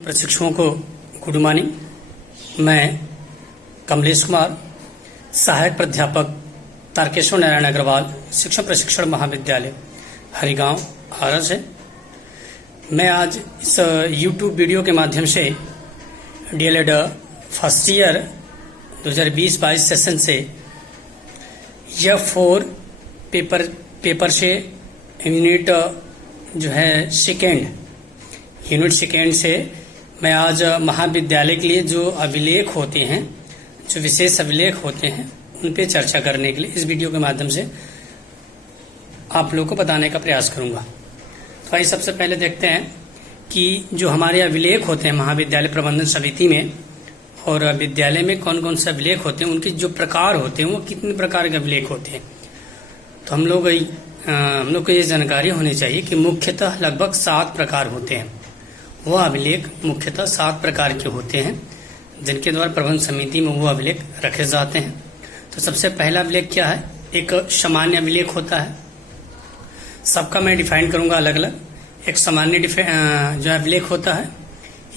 प्रशिक्षुओं को good morning. मैं कमलेश कुमार, सहायक प्राध्यापक तारकेश्वर नारायण अग्रवाल शिक्षण प्रशिक्षण महाविद्यालय हरिगांव हारा से। मैं आज इस YouTube वीडियो के माध्यम से डीएलएड फर्स्ट ईयर 2020-22 सेशन से F4 पेपर से यूनिट जो है यूनिट सेकेंड से मैं आज महाविद्यालय के लिए जो अभिलेख होते हैं, जो विशेष अभिलेख होते हैं, उन पे चर्चा करने के लिए इस वीडियो के माध्यम से आप लोगों को बताने का प्रयास करूंगा। तो आइए सबसे पहले देखते हैं कि जो हमारे अभिलेख होते हैं महाविद्यालय प्रबंधन समिति में और विद्यालय में कौन कौन से अभिलेख होते हैं, उनके जो प्रकार होते हैं वो कितने प्रकार के अभिलेख होते हैं। तो हम लोग को ये जानकारी होनी चाहिए कि मुख्यतः लगभग 7 प्रकार होते हैं। वह अभिलेख मुख्यतः 7 प्रकार के होते हैं जिनके द्वारा प्रबंधन समिति में वो अभिलेख रखे जाते हैं। तो सबसे पहला अभिलेख क्या है? एक सामान्य अभिलेख होता है। सबका मैं डिफाइन करूंगा अलग अलग। एक सामान्य जो अभिलेख होता है,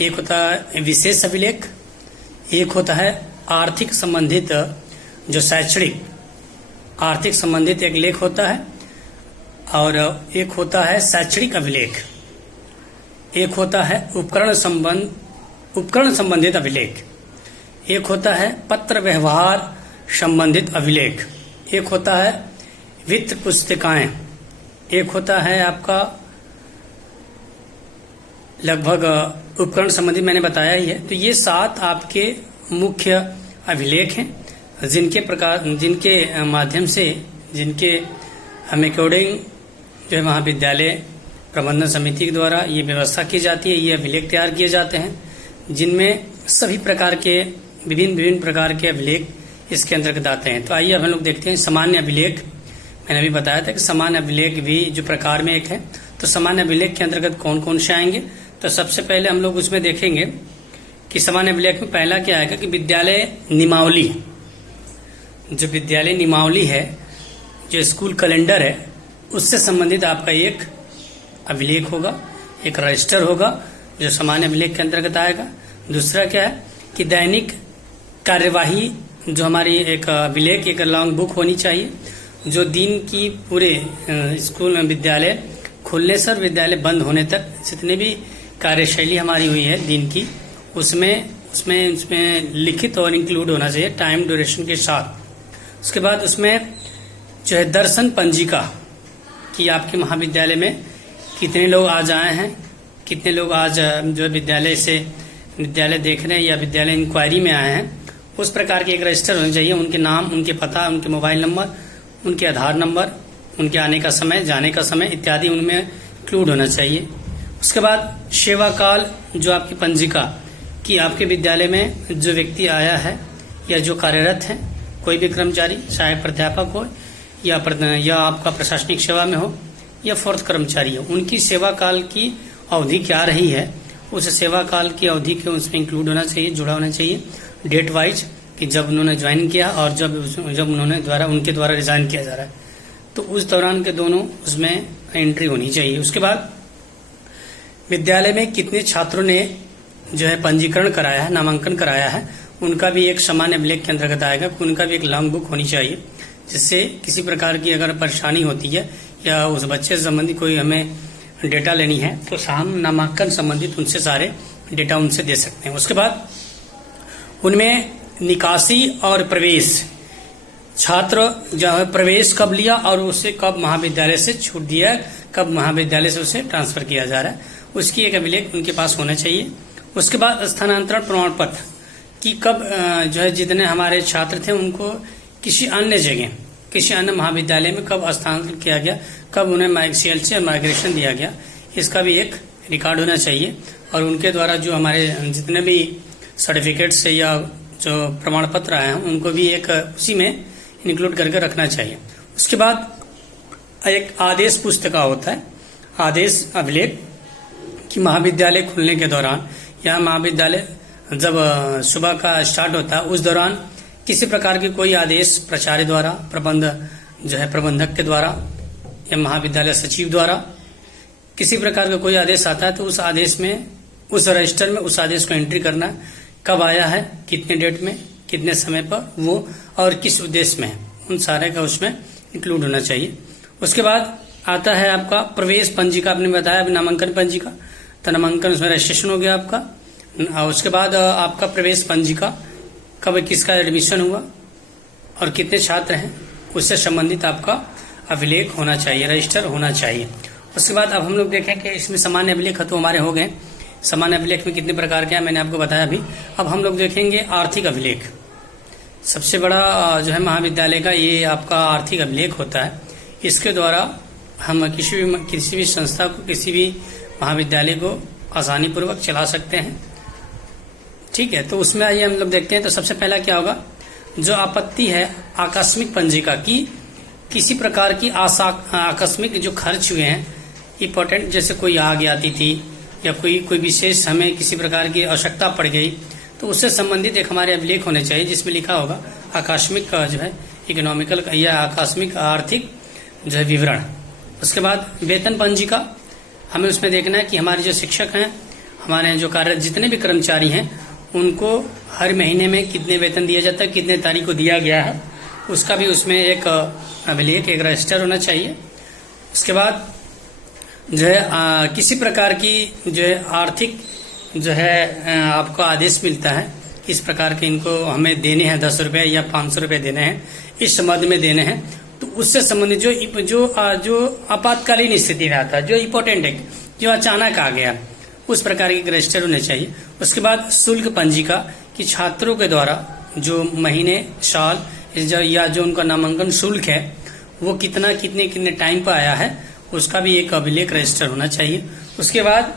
एक होता है विशेष अभिलेख, एक होता है आर्थिक संबंधित जो शैक्षणिक आर्थिक संबंधित एक लेख होता है, और एक होता है शैक्षणिक अभिलेख, एक होता है उपकरण संबंधित अभिलेख, एक होता है पत्र व्यवहार संबंधित अभिलेख, एक होता है वित्त पुस्तिकाएं, एक होता है आपका लगभग उपकरण संबंधित मैंने बताया ही है। तो ये 7 आपके मुख्य अभिलेख हैं जिनके माध्यम से जिनके हम अकॉर्डिंग जो है महाविद्यालय प्रबंधन समिति के द्वारा ये व्यवस्था की जाती है, ये अभिलेख तैयार किए जाते हैं, जिनमें सभी प्रकार के विभिन्न प्रकार के अभिलेख इसके अंतर्गत आते हैं। तो आइए हम लोग देखते हैं सामान्य अभिलेख। मैंने अभी बताया था कि सामान्य अभिलेख भी जो प्रकार में एक है। तो सामान्य अभिलेख के अंतर्गत कौन कौन से आएंगे? तो सबसे पहले हम लोग उसमें देखेंगे कि सामान्य अभिलेख में पहला क्या आएगा कि विद्यालय नियमावली। जो विद्यालय नियमावली है, जो स्कूल कैलेंडर है, उससे संबंधित आपका एक अभिलेख होगा, एक रजिस्टर होगा जो सामान्य अभिलेख के अंतर्गत आएगा। दूसरा क्या है कि दैनिक कार्यवाही जो हमारी एक अभिलेख, एक लॉन्ग बुक होनी चाहिए जो दिन की पूरे स्कूल में विद्यालय खुलने से और विद्यालय बंद होने तक जितने भी कार्यशैली हमारी हुई है दिन की, उसमें लिखित और इंक्लूड होना चाहिए टाइम ड्यूरेशन के साथ। उसके बाद उसमें जो है दर्शन पंजिका कि आपके महाविद्यालय में कितने लोग आज आए हैं, कितने लोग आज जो विद्यालय देख रहे हैं या विद्यालय इंक्वायरी में आए हैं, उस प्रकार के एक रजिस्टर होना चाहिए। उनके नाम, उनके पता, उनके मोबाइल नंबर, उनके आधार नंबर, उनके आने का समय, जाने का समय इत्यादि उनमें इंक्लूड होना चाहिए। उसके बाद सेवा काल जो आपकी पंजिका कि आपके विद्यालय में जो व्यक्ति आया है या जो कार्यरत है, कोई भी कर्मचारी सहायक प्राध्यापक हो या आपका प्रशासनिक सेवा में हो या फोर्थ कर्मचारी हो, उनकी सेवा काल की अवधि क्या रही है, उस सेवा काल की अवधि के उसमें इंक्लूड होना चाहिए, जुड़ा होना चाहिए डेट वाइज कि जब उन्होंने ज्वाइन किया और जब उनके द्वारा रिजाइन किया जा रहा है, तो उस दौरान के दोनों उसमें एंट्री होनी चाहिए। उसके बाद विद्यालय में कितने छात्रों ने जो है पंजीकरण कराया है, नामांकन कराया है, उनका भी एक सामान्य अभिलेख के अंतर्गत आएगा। उनका भी एक लॉन्ग बुक होनी चाहिए जिससे किसी प्रकार की अगर परेशानी होती है या उस बच्चे से संबंधित कोई हमें डेटा लेनी है तो हम नामांकन संबंधित उनसे सारे डेटा उनसे दे सकते हैं। उसके बाद उनमें निकासी और प्रवेश, छात्र जो है प्रवेश कब लिया और उसे कब महाविद्यालय से छूट दिया, कब महाविद्यालय से उसे ट्रांसफर किया जा रहा है, उसकी एक अभिलेख उनके पास होना चाहिए। उसके बाद स्थानांतरण प्रमाण पत्र कि कब जो है जितने हमारे छात्र थे उनको किसी अन्य महाविद्यालय में कब स्थानांतरण किया गया, कब उन्हें माइक्सियल से माइग्रेशन दिया गया, इसका भी एक रिकॉर्ड होना चाहिए। और उनके द्वारा जो हमारे जितने भी सर्टिफिकेट से या जो प्रमाण पत्र आए हैं उनको भी एक उसी में इंक्लूड करके रखना चाहिए। उसके बाद एक आदेश पुस्तिका होता है, आदेश अभिलेख कि महाविद्यालय खुलने के दौरान या महाविद्यालय जब सुबह का स्टार्ट होता है उस दौरान किसी प्रकार के कोई आदेश प्राचार्य द्वारा, प्रबंधक के द्वारा या महाविद्यालय सचिव द्वारा किसी प्रकार का कोई आदेश आता है तो उस आदेश में उस रजिस्टर में उस आदेश को एंट्री करना है, कब आया है, कितने डेट में, कितने समय पर वो, और किस उद्देश्य में है, उन सारे का उसमें इंक्लूड होना चाहिए। उसके बाद आता है आपका प्रवेश पंजिका। आपने बताया नामांकन पंजिका, तो नामांकन उसमें रजिस्ट्रेशन हो गया आपका। उसके बाद आपका प्रवेश पंजिका, कब किसका एडमिशन हुआ और कितने छात्र हैं, उससे संबंधित आपका अभिलेख होना चाहिए, रजिस्टर होना चाहिए। उसके बाद अब हम लोग देखें कि इसमें सामान्य अभिलेख तो हमारे हो गए। सामान्य अभिलेख में कितने प्रकार के हैं मैंने आपको बताया अभी। अब हम लोग देखेंगे आर्थिक अभिलेख। सबसे बड़ा जो है महाविद्यालय का ये आपका आर्थिक अभिलेख होता है। इसके द्वारा हम किसी भी संस्था को, किसी भी महाविद्यालय को आसानी पूर्वक चला सकते हैं। ठीक है, तो उसमें आइए हम लोग देखते हैं। तो सबसे पहला क्या होगा, जो आपत्ति है आकस्मिक पंजिका की, किसी प्रकार की आकस्मिक जो खर्च हुए हैं इम्पोर्टेंट, जैसे कोई आग आती थी या कोई विशेष हमें किसी प्रकार की आवश्यकता पड़ गई, तो उससे संबंधित एक हमारे अभिलेख होने चाहिए जिसमें लिखा होगा आकस्मिक जो है इकोनॉमिकल या आकस्मिक आर्थिक जो है विवरण। उसके बाद वेतन पंजिका, हमें उसमें देखना है कि हमारे जो शिक्षक हैं, हमारे जो कार्य जितने भी कर्मचारी हैं, उनको हर महीने में कितने वेतन दिया जाता है, कितने तारीख को दिया गया है, उसका भी उसमें एक अभिलेख, एक रजिस्टर होना चाहिए। उसके बाद जो है किसी प्रकार की जो है आर्थिक जो है आपको आदेश मिलता है, किस प्रकार के इनको हमें देने हैं, 10 रुपये या 500 रुपये देने हैं, इस मद में देने हैं, तो उससे संबंधित जो आपातकालीन स्थिति में आता है, जो इम्पोर्टेंट है, जो अचानक आ गया, उस प्रकार के रजिस्टर होने चाहिए। उसके बाद शुल्क पंजिका कि छात्रों के द्वारा जो महीने, साल या जो उनका नामांकन शुल्क है वो कितने टाइम पर आया है, उसका भी एक अभिलेख रजिस्टर होना चाहिए। उसके बाद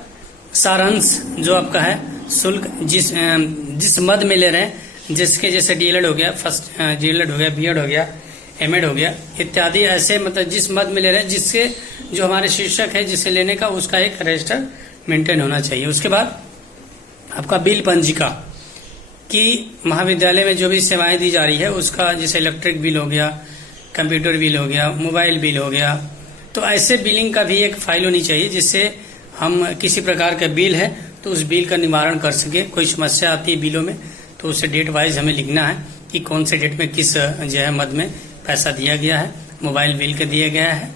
सारांश जो आपका है शुल्क, जिस मद में ले रहे हैं, जिसके जैसे डीएलएड हो गया, फर्स्ट डीएलएड हो गया, बीएड हो गया, एमएड हो गया इत्यादि, ऐसे मतलब जिस मद में ले रहे हैं, जिससे जो हमारे शिक्षक है जिसे लेने का, उसका एक रजिस्टर मेंटेन होना चाहिए। उसके बाद आपका बिल पंजिका कि महाविद्यालय में जो भी सेवाएं दी जा रही है उसका, जैसे इलेक्ट्रिक बिल हो गया, कंप्यूटर बिल हो गया, मोबाइल बिल हो गया, तो ऐसे बिलिंग का भी एक फाइल होनी चाहिए जिससे हम किसी प्रकार का बिल है तो उस बिल का निवारण कर सके। कोई समस्या आती है बिलों में तो उसे डेट वाइज हमें लिखना है कि कौन से डेट में किस जो है मद में पैसा दिया गया है, मोबाइल बिल का दिया गया है,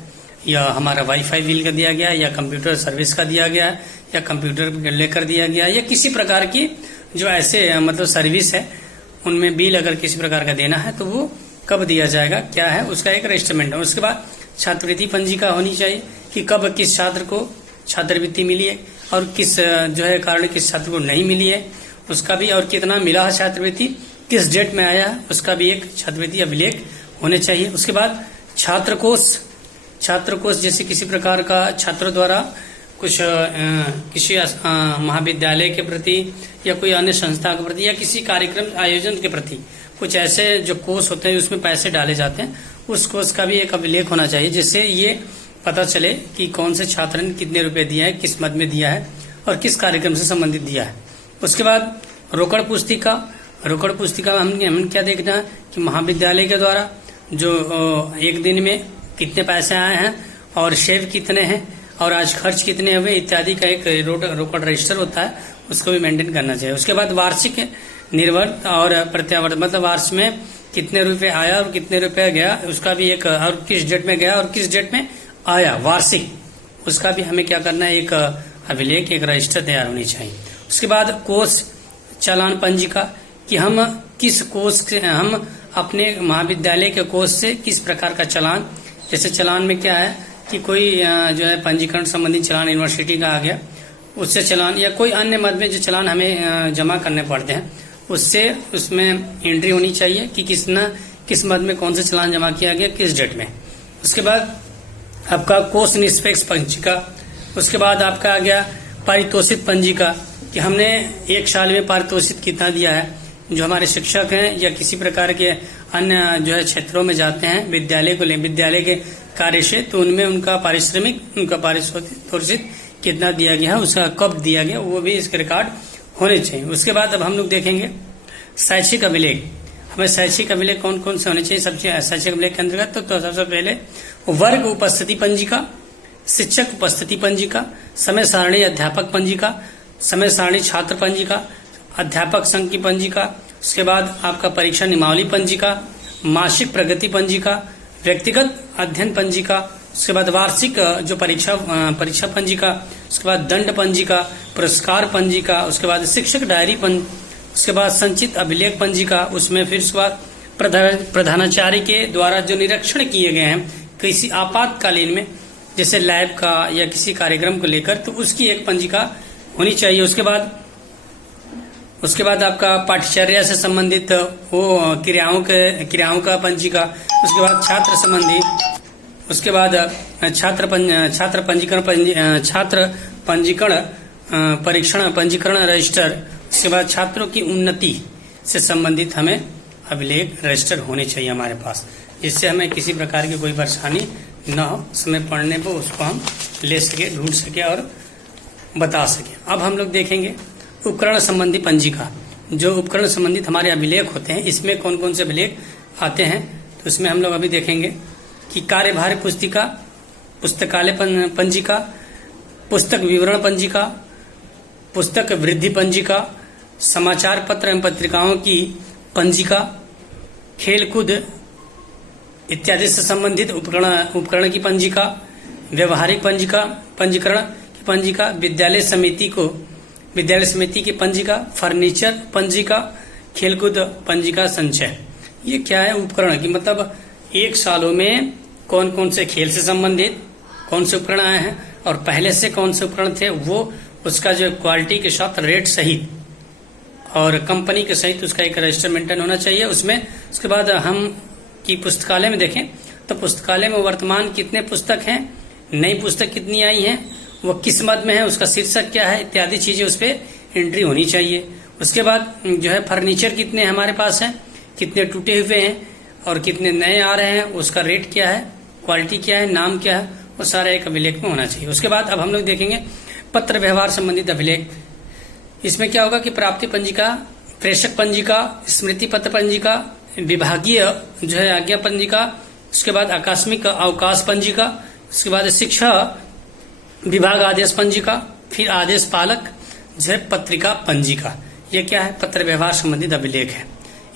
या हमारा वाईफाई बिल का दिया गया है, या कंप्यूटर सर्विस का दिया गया है, या कंप्यूटर लेकर दिया गया है, या किसी प्रकार की जो ऐसे मतलब सर्विस है उनमें बिल अगर किसी प्रकार का देना है तो वो कब दिया जाएगा, क्या है, उसका एक रजिस्टरमेंट है। उसके बाद छात्रवृत्ति पंजिका होनी चाहिए कि कब किस छात्र को छात्रवृत्ति मिली है और किस जो है कारण किस छात्र को नहीं मिली है, उसका भी, और कितना मिला है छात्रवृत्ति, किस डेट में आया है, उसका भी एक छात्रवृत्ति अभिलेख होने चाहिए। उसके बाद छात्रकोष जैसे किसी प्रकार का छात्रों द्वारा कुछ किसी महाविद्यालय के प्रति या कोई अन्य संस्था के प्रति या किसी कार्यक्रम आयोजन के प्रति कुछ ऐसे जो कोष होते हैं उसमें पैसे डाले जाते हैं, उस कोष का भी एक अभिलेख होना चाहिए जिससे ये पता चले कि कौन से छात्र ने कितने रुपए दिया है, किस मद में दिया है और किस कार्यक्रम से संबंधित दिया है। उसके बाद रोकड़ पुस्तिका हम क्या देखना है कि महाविद्यालय के द्वारा जो एक दिन में कितने पैसे आए हैं और शेव कितने हैं और आज खर्च कितने हुए इत्यादि का एक रोकड़ रजिस्टर होता है, उसको भी मेंटेन करना चाहिए। उसके बाद वार्षिक निर्वर्त और प्रत्यावर्त, मतलब वार्ष में कितने रुपए आया और कितने रुपए गया, उसका भी एक, और किस डेट में गया और किस डेट में आया वार्षिक, उसका भी हमें क्या करना है, एक अभिलेख, एक रजिस्टर तैयार होनी चाहिए। उसके बाद कोष चालान पंजिका कि हम किस कोष से, हम अपने महाविद्यालय के कोष से किस प्रकार का चालान, जैसे चालान में क्या है कि कोई जो है पंजीकरण संबंधी चालान यूनिवर्सिटी का आ गया, उससे चालान, या कोई अन्य मद में जो चालान हमें जमा करने पड़ते हैं उससे उसमें एंट्री होनी चाहिए कि किस मद में कौन से चालान जमा किया गया, किस डेट में। उसके बाद आपका कोष निष्पक्ष पंजिका। उसके बाद आपका आ गया पारितोषिक पंजिका कि हमने एक साल में पारितोषिक कितना दिया है। जो हमारे शिक्षक हैं या किसी प्रकार के अन्य जो है क्षेत्रों में जाते हैं विद्यालय के कार्य से, तो उनमें उनका पारितोषिक कितना दिया गया है, उसका कब दिया गया, वो भी इसके रिकॉर्ड होने चाहिए। उसके बाद अब हम लोग देखेंगे शैक्षिक अभिलेख। हमें शैक्षिक अभिलेख कौन कौन से होने चाहिए सबसे शैक्षिक अभिलेख के अंतर्गत, तो सबसे पहले वर्ग उपस्थिति पंजिका, शिक्षक उपस्थिति पंजिका, समय सारणी अध्यापक पंजिका, समय सारणी छात्र पंजिका, अध्यापक संघ की पंजिका, उसके बाद आपका परीक्षा नियमावली पंजिका, मासिक प्रगति पंजिका, व्यक्तिगत अध्ययन पंजिका, उसके बाद वार्षिक जो परीक्षा पंजिका, उसके बाद दंड पंजिका, पुरस्कार पंजिका, उसके बाद शिक्षक डायरी उसके बाद संचित अभिलेख पंजिका, उसमें फिर उसके बाद प्रधानाचार्य के द्वारा जो निरीक्षण किए गए हैं किसी आपातकालीन में, जैसे लैब का या किसी कार्यक्रम को लेकर, तो उसकी एक पंजिका होनी चाहिए। उसके बाद आपका पाठ्यचर्या से संबंधित वो क्रियाओं का पंजिका, उसके बाद छात्र संबंधी, उसके बाद छात्र पंजीकरण परीक्षण पंजीकरण रजिस्टर, उसके बाद छात्रों की उन्नति से संबंधित हमें अभिलेख रजिस्टर होने चाहिए हमारे पास, जिससे हमें किसी प्रकार की कोई परेशानी न हो, समय पढ़ने पर उसको हम ले सके, ढूंढ सके और बता सके। अब हम लोग देखेंगे उपकरण संबंधी पंजिका। जो उपकरण संबंधित हमारे अभिलेख होते हैं, इसमें कौन कौन से अभिलेख आते हैं, तो इसमें हम लोग अभी देखेंगे कि कार्यभार पुस्तिका, पुस्तकालय पंजिका, पुस्तक विवरण पंजिका, पुस्तक वृद्धि पंजिका, समाचार पत्र एवं पत्रिकाओं की पंजिका, खेलकूद इत्यादि से संबंधित उपकरण की पंजिका, व्यवहारिक पंजीकरण की पंजिका, विद्यालय समिति की पंजिका, फर्नीचर पंजिका, खेलकूद पंजिका संचय। ये क्या है उपकरण की, मतलब एक सालों में कौन कौन से खेल से संबंधित कौन से उपकरण आए हैं और पहले से कौन से उपकरण थे, वो उसका जो क्वालिटी के साथ रेट सहित और कंपनी के सहित उसका एक रजिस्टर मेंटेन होना चाहिए उसमें। उसके बाद हम की पुस्तकालय में देखें तो पुस्तकालय में वर्तमान कितने पुस्तक हैं, नई पुस्तक कितनी आई हैं, वो किस मद में है, उसका शीर्षक क्या है, इत्यादि चीजें उस पर एंट्री होनी चाहिए। उसके बाद जो है फर्नीचर कितने हमारे पास हैं, कितने टूटे हुए हैं और कितने नए आ रहे हैं, उसका रेट क्या है, क्वालिटी क्या है, नाम क्या है, वो सारा एक अभिलेख में होना चाहिए। उसके बाद अब हम लोग देखेंगे पत्र व्यवहार संबंधित अभिलेख। इसमें क्या होगा कि प्राप्ति पंजिका, प्रेषक पंजिका, स्मृति पत्र पंजिका, विभागीय जो है आज्ञा पंजिका, उसके बाद आकस्मिक अवकाश पंजिका, उसके बाद शिक्षा विभाग आदेश पंजिका, फिर आदेश पालक जो है पत्रिका पंजिका। ये क्या है, पत्र व्यवहार संबंधित अभिलेख है।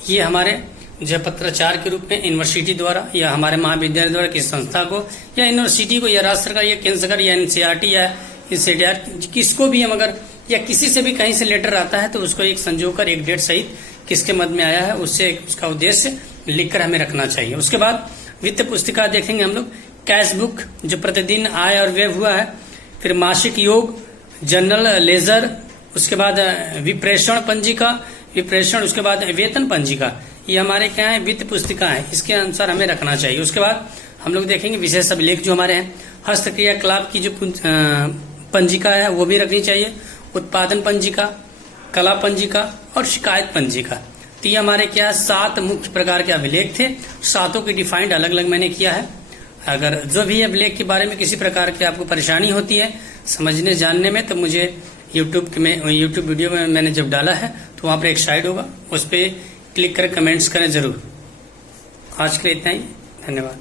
ये हमारे जो पत्राचार के रूप में यूनिवर्सिटी द्वारा या हमारे महाविद्यालय द्वारा किसी संस्था को या यूनिवर्सिटी को या राज्य सरकार या केंद्र सरकार या एनसीईआरटी या इंस्टीट्यूट किसको भी हम अगर या किसी से भी कहीं से लेटर आता है तो उसको एक संजोकर एक डेट सहित किसके मद में आया है उससे उसका उद्देश्य लिखकर हमें रखना चाहिए। उसके बाद वित्त पुस्तिका देखेंगे हम लोग, कैश बुक जो प्रतिदिन आय और व्यय हुआ है, फिर मासिक योग, जनरल लेजर, उसके बाद विप्रेषण पंजिका, उसके बाद वेतन पंजिका। ये हमारे क्या है, वित्त पुस्तिका है, इसके अनुसार हमें रखना चाहिए। उसके बाद हम लोग देखेंगे विशेष अभिलेख जो हमारे हैं, हस्तक्रिया क्लाब की जो पंजिका है वो भी रखनी चाहिए, उत्पादन पंजिका, कला पंजिका और शिकायत पंजिका। तो ये हमारे क्या है 7 मुख्य प्रकार के अभिलेख थे, 7 की डिफाइंड अलग अलग मैंने किया है। अगर जो भी अभिलेख के बारे में किसी प्रकार की आपको परेशानी होती है समझने जानने में, तो मुझे यूट्यूब वीडियो में मैंने जब डाला है तो वहाँ पर एक साइड होगा, उस पर क्लिक कर कमेंट्स करें जरूर। आज के लिए इतना ही, धन्यवाद।